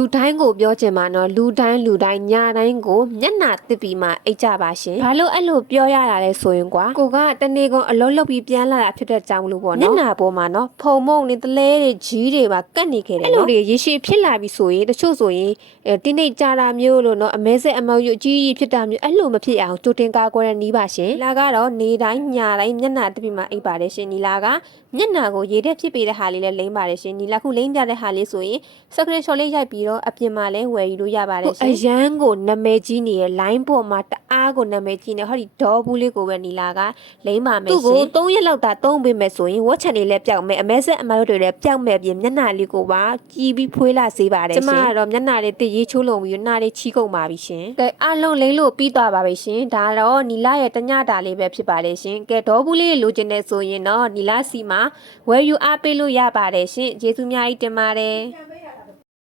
လူတိုင်းကိုပြောချင်မှာနော်လူတိုင်းညာတိုင်းကိုမျက်နှာတစ်ပြီးမှအိတ်ကြပါရှင်ဘာလို့အဲ့လိုပြောရတာလဲဆိုရင်ကွာကိုကတနေ့ကုန်အလုံးလုံးပြီးပြန်လာတာဖြစ်တဲ့ကြောင်းလို့ပေါ့နော်မျက်နှာပေါ်မှာနော်ဖုံမုံနေတလဲတွေကြီးတွေပါကတ်နေခဲ့တယ်နော်အဲ့လိုတွေရေရှည်ဖြစ်လာပြီဆိုရင်တချို့ဆိုရင်တင်းနေကြတာမျိုးလို့နော်အမဲဆက်အမောက်ရွအကြီးကြီးဖြစ်တာမျိုးအဲ့လိုမဖြစ်အောင်ကြိုတင်ကာကွယ်တဲ့နီးပါရှင်လာကတော့နေတိုင်းညာတိုင်းမျက်နှာတစ်ပြီးမှအိတ်ပါတယ်ရှင်နီလာကမျက်နှာကိုရေတက်ဖြစ်ပေးတဲ့ဟာလေးလည်းလိမ့်ပါတယ်ရှင်နီလာခုလိမ့်ပြတဲ့ဟာလေးဆိုရင်စကရင်ရှော့လေးရိုက်ပြီးတော့အပြင်မှာလည်းဝယ်ယူလို့ရပါတယ်ရှင်အရန်ကိုနာမည်ကြီးနေတဲ့ line ပေါ်မှာတအားကိုနာမည်ကြီးနေဟောဒီဒေါ်ဘူးလေးကိုပဲနီလာကလိမ့်ပါမယ်ရှင်သူ့ကို3ရက်လောက်သာသုံးပေးမယ်ဆိုရင်ဝက်ချန်လေးလည်းပျောက်မယ်အမဲဆက်အမရုပ်တွေလည်းပျောက်မယ်ပြင်မျက်နှာလေးကိုပါကြီးပြီးဖွေးလာစေပါတယ်ရှင်ကျမကတော့မျက်နှာလေးတည်ရေးချိုးလုံးပြီးနှာလေးချီးကုန်ပါပြီရှင်ကဲအားလုံးလိမ့်လို့ပြီးသွားပါပြီရှင်ဒါတော့နီလာရဲ့တညတာလေးပဲဖြစ်ပါတယ်ရှင်ကဲဒေါ်ဘူးလေးလိုချင်နေဆိုရင်တော့နီလာစီမှာဝယ်ယူအားပေးလို့ရပါတယ်ရှင်ကျေးဇူးများကြီးတင်ပါတယ်